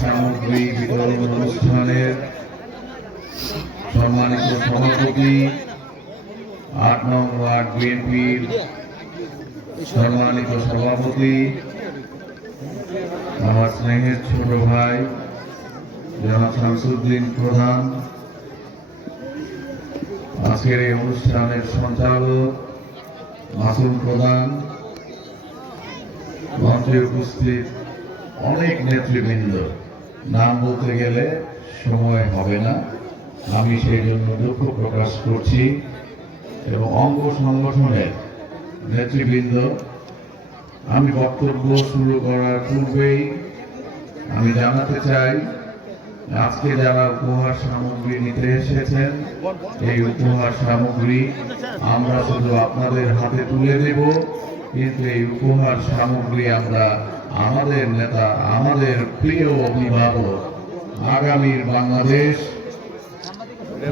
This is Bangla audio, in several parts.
সামগ্রী বিতরণ অনুষ্ঠানের সম্মানিত সভাপতি ৮ নং ওয়ার্ড বিএনপির সম্মানিত সভাপতি আমার স্নেহের ছোট ভাই জনাব শামসুদ্দিন প্রধান, আজকের এই অনুষ্ঠানের সঞ্চালক মাসুম প্রধান, মঞ্চে উপস্থিত অনেক নেতৃবৃন্দ, নাম বলতে গেলে সময় হবে না, আমি সেই জন্য দুঃখ প্রকাশ করছি, এবং অঙ্গ সংগঠনের নেতৃবৃন্দ, আমি বক্তব্য শুরু করার পূর্বেই আমি জানাতে চাই আজকে যারা উপহার সামগ্রী নিতে এসেছেন, এই উপহার সামগ্রী আমরা শুধু আপনাদের হাতে তুলে দেব, কিন্তু এই উপহার সামগ্রী আমরা আমাদের নেতা, আমাদের প্রিয় অভিভাবক, আগামীর বাংলাদেশ,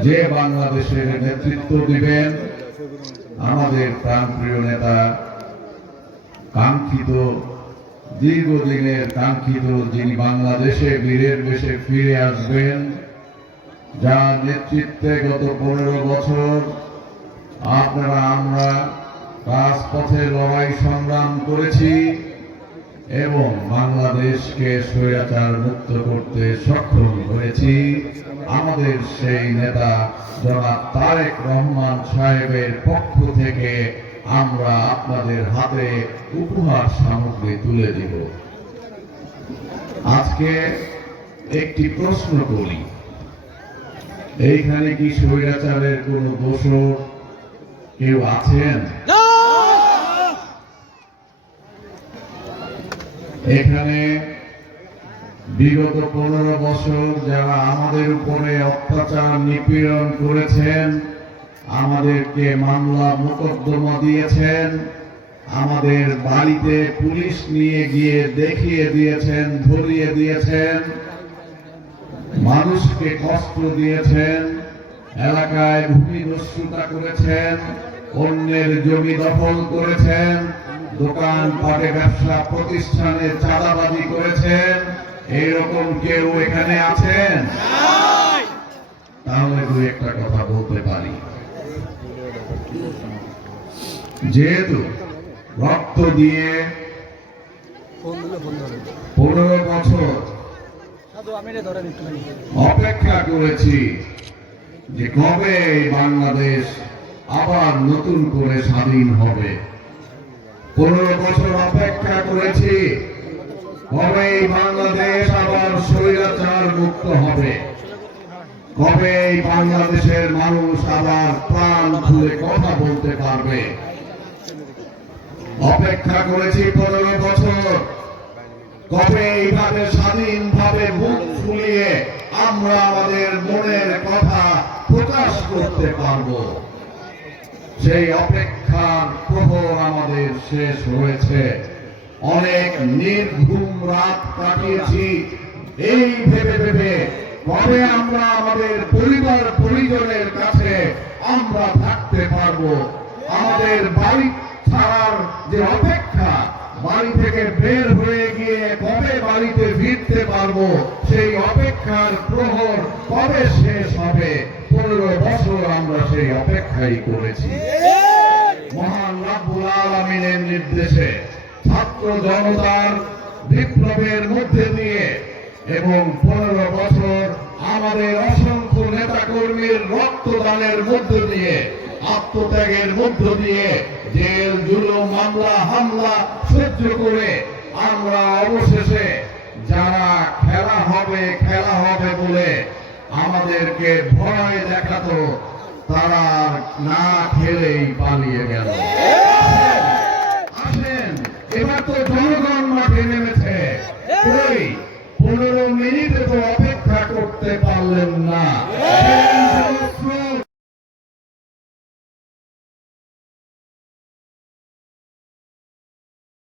যে বাংলাদেশের নেতৃত্ব দিবেন আমাদের প্রাণপ্রিয় নেতা, কাঙ্ক্ষিত, দীর্ঘদিনের কাঙ্ক্ষিত, যিনি বাংলাদেশে বীরের বেশে ফিরে আসবেন, যার নেতৃত্বে গত 15 বছর আপনারা আমরা রাজপথে লড়াই সংগ্রাম করেছি এবং বাংলাদেশকে স্বৈরাচার মুক্ত করতে সক্ষম হয়েছি। আমাদের সেই নেতা জনাব তারেক রহমান সাহেবের পক্ষ থেকে আমরা আপনাদের হাতে উপহার সামগ্রী তুলে দিব। আজকে একটি প্রশ্ন করি, এইখানে কি স্বৈরাচারের কোন দোষর কেউ আছেন? এখানে বিগত 15 বছর যারা আমাদের উপরে অত্যাচার নিপীড়ন করেছেন, আমাদেরকে মামলা মোকদ্দমা দিয়েছেন, আমাদের বাড়িতে পুলিশ নিয়ে গিয়ে দেখিয়ে দিয়েছেন, ধরিয়ে দিয়েছেন, মানুষকে কষ্ট দিয়েছেন, এলাকায় ভূমিদস্যুতা করেছেন, অন্যের জমি দখল করেছেন, দোকান পাটে ব্যবসা প্রতিষ্ঠানে চাঁদাবাজি করেছেন। এইরকম কেউ এখানে আছেন? তাহলে দু একটা কথা বলতে পারি। যেহেতু রক্ত দিয়ে 15 বছর অপেক্ষা করেছি যে কবে বাংলাদেশ আবার নতুন করে স্বাধীন হবে, 15 বছর অপেক্ষা করেছি কবে বাংলাদেশ আবার স্বৈরাচার মুক্ত হবে, কবে বাংলাদেশের মানুষ আবার প্রাণ খুলে কথা বলতে পারবে। অপেক্ষা করেছি 15 বছর কবে এইভাবে স্বাধীনভাবে মুখ ফুলিয়ে আমরা আমাদের মনের কথা প্রকাশ করতে পারব। সেই অপেক্ষার প্রহর আমাদের শেষ হয়েছে। অনেক নির্ঘুম রাত কাটিয়েছি এই ভেবে ভেবে কবে আমরা আমাদের পরিবার পরিজনের কাছে আমরা থাকতে পারবো। আমাদের বাড়ি ছাড়ার যে অপেক্ষা, বাড়ি থেকে বের হয়ে গিয়ে কবে বাড়িতে ফিরতে পারবো, সেই অপেক্ষার প্রহর কবে শেষ হবে। 15 বছর আমরা সেই অপেক্ষাই করেছি। মহান রব্বুল আলামিনের নির্দেশে ছাত্র জনতার বিপ্লবের মধ্যে দিয়ে এবং 15 বছর আমাদের অসংখ্য নেতা কর্মীর রক্তদানের মধ্য দিয়ে, আত্মত্যাগের মধ্য দিয়ে, জেল জুলুম মামলা হামলা সহ্য করে আমরা অবশেষে যারা খেলা হবে বলে আমাদেরকে ভয় দেখাতো, তারা না খেলেই পালিয়ে গেল। আসেন, এবার তো জনগণ মাঠে নেমেছে। 15 মিনিটে তো অপেক্ষা করতে পারলেন না।